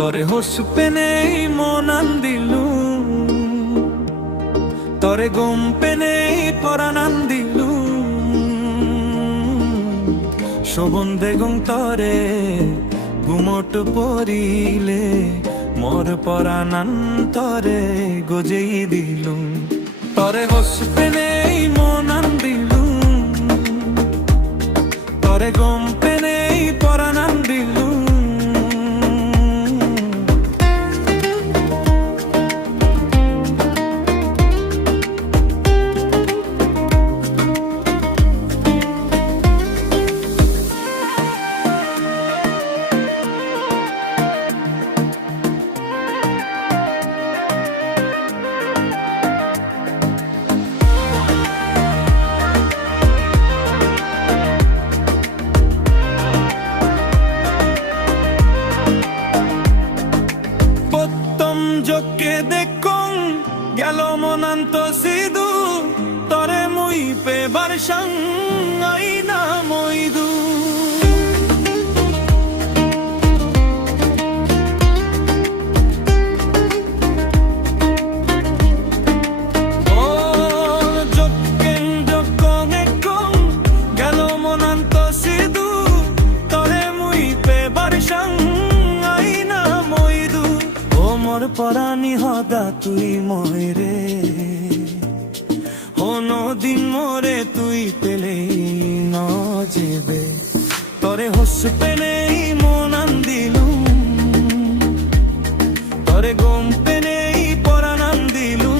তরে হসপে নেই মন আন্দিলু, তরে গম্পে নেই পরাণ আন্দিলু। শোভন বেগম তরে গুমট পরিলে মোর পরাণ তরে গজেই দিলু। তরে হসপে নেই মন আন্দিলু, তরে গম্পে নেই পরাণ আন্দিলু। জোকে দেখুন গেল মনান্ত সিদু, তরে মুই পেবার সঙ্গাই না মইদু। ও জোকে দেখুন গেল মনান্ত সিদু, তরে মুই পেবার সঙ্গাই না মইদু। মোর পরাণী হদা তুই মরে, হনো দিন মোরে তুই পেলে ন যেবে। তরে হস পেলেই মন আন্দিলু, তরে গম পেলেই পরাণ আন্দিলু।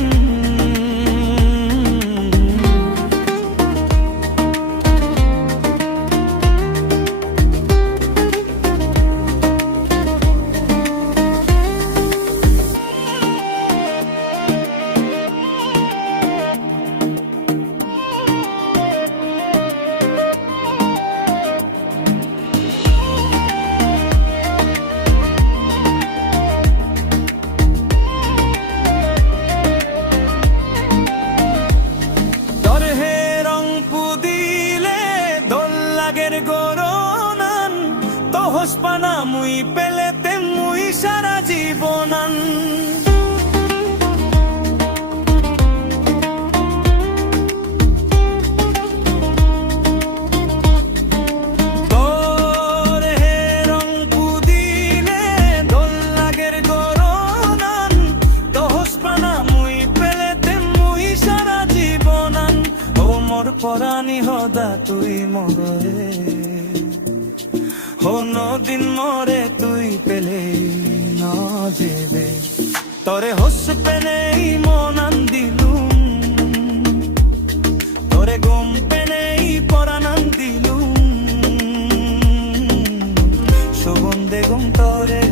গরনান তো হসপানা মুই পেলেতে মুই সারা জীবনান। তোর হে রং পুদিলে দোল লাগের গরনান তো হসপানা মুই পেলেতে মুই সারা জীবনান। ও মোর পরাণী হদা তুই মরে, হনো দিন মরে তুই পেলে ন যেবে। তরে হস পেলেই মন আন্দিলু, তরে গম পেলেই পরাণ আন্দিলু। শোভন বেগম তরে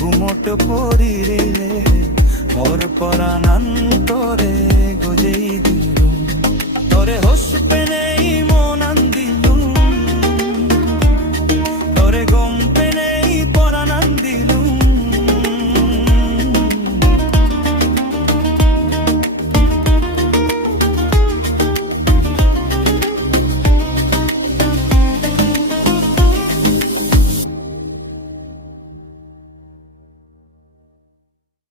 গুমট পরিলে মোর পরাণ তরে গজেই দিলু। তরে হস পেলেই